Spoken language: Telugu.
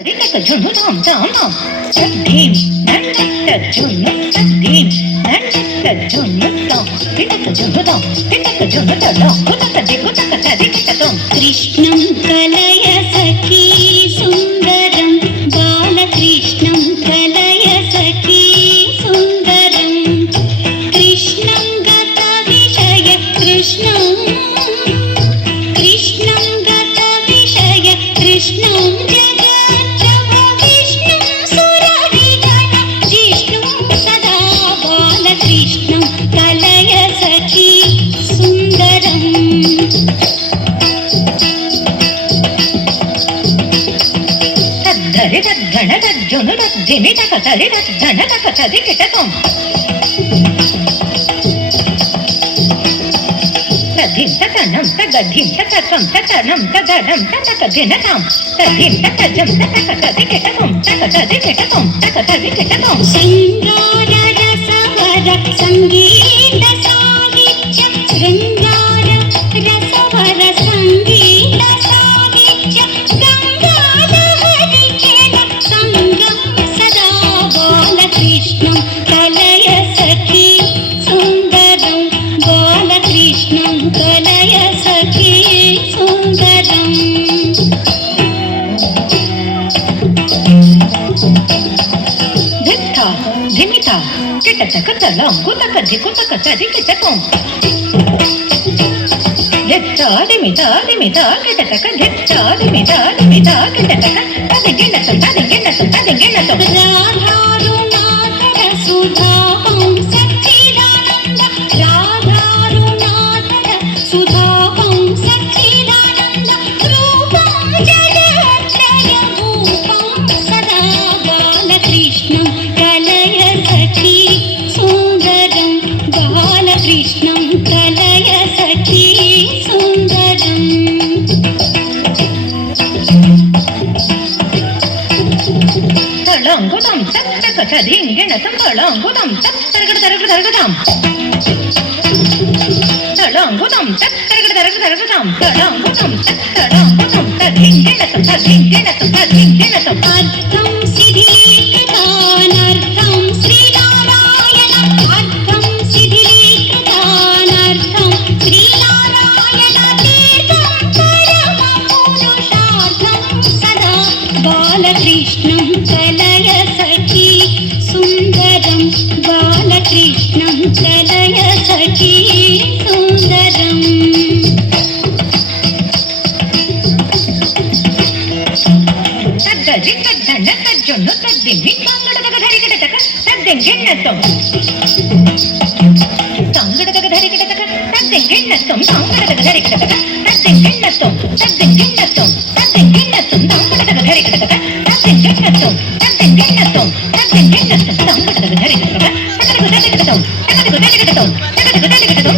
జున్ను తాం తాం తాం తద్దీం నందట జున్ను తద్దీం నందట జున్ను తాం పిటక జున్ను తాం పిటక జున్ను తడం కుతక దిగుతక తదికిటతం కృష్ణం కలయ సఖీ సుందరం బాలకృష్ణం కలయ సఖీ సుందరం కృష్ణం గత విషయ కృష్ణం కృష్ణం గత విషయ కృష్ణం కృష్ణం కలయ సఖీ సుందరం తద్ధరి తద్ధణ తజ్జును తద్ధిమి తక తరి తద్ధణ తక తది కిటకం తద్ధిం తనం తగధిం తకం తనం తగడం తక దినకం తద్ధిం తజం తక తది కిటకం తక తది కిటకం తక తది కిటకం శృంగార రసవర సంగీత సాహిత్య శృంగార రసవర సంగీత సాహిత్య గంగాధరి కేల సంగం సదా బాలకృష్ణం కలయ సఖీ సుందరం బాలకృష్ణం కలయ సఖీ సుందరం ధిత్త ధిమిత కిటతక తలం కుతక ధికుతక తది కిటకం ధిత్త ధిమిత ధిమిత కిటతక ధిత్త ధిమిత ధిమిత కిటతక తది గిన్నతం తది గిన్నతం తది గిన్నతం రాధారుణాధర సుధాపం సచ్చిదానంద రాధారుణాధర సుధాపం సచ్చిదానంద రూపం జగత్రయ భూపం సదా బాలకృష్ణం కలయ సఖీ సుందరం బాలకృష్ణం కలయ సఖీ సుందరం తళంగుతం తత్తక తదింగిణతం తళంగుతం తత్తరగడ తరగడ తరగదాం తళంగుతం తత్తరగడ తరగడ తరగదాం తళంగుతం తత్తళంగుతం తదింగిణతం తదింగిణతం తదింగిణతం అర్థం శిథిలీకృతానర్థం శ్రీనారాయణ అర్థం శిథిలీకృతానర్థం శ్రీనారాయణ తీర్థం పరమ పురుషార్థం సదా బాలకృష్ణం కలయ సఖీ సుందరం బాలకృష్ణం కలయ సఖీ సుందరం తగ్గది తగ్గండ తజ్జొన్ను తద్దింగి తంగడగ ధరికిటక తద్దింగిణతం తంగడగ ధరికిటక తద్దింగిణతం తంగడగ ధరికిటక తద్దింగిణతం తద్దింగిణతం తద్దింగిణతం తంగడగ ధరికిటక తద్దింగిణతం తద్దింగిణతం తద్దింగిణతం తంగడగ ధరికిటక తగడగ ధరికిటతం తగడగ ధరికిటతం తగడగ ధరికిటతం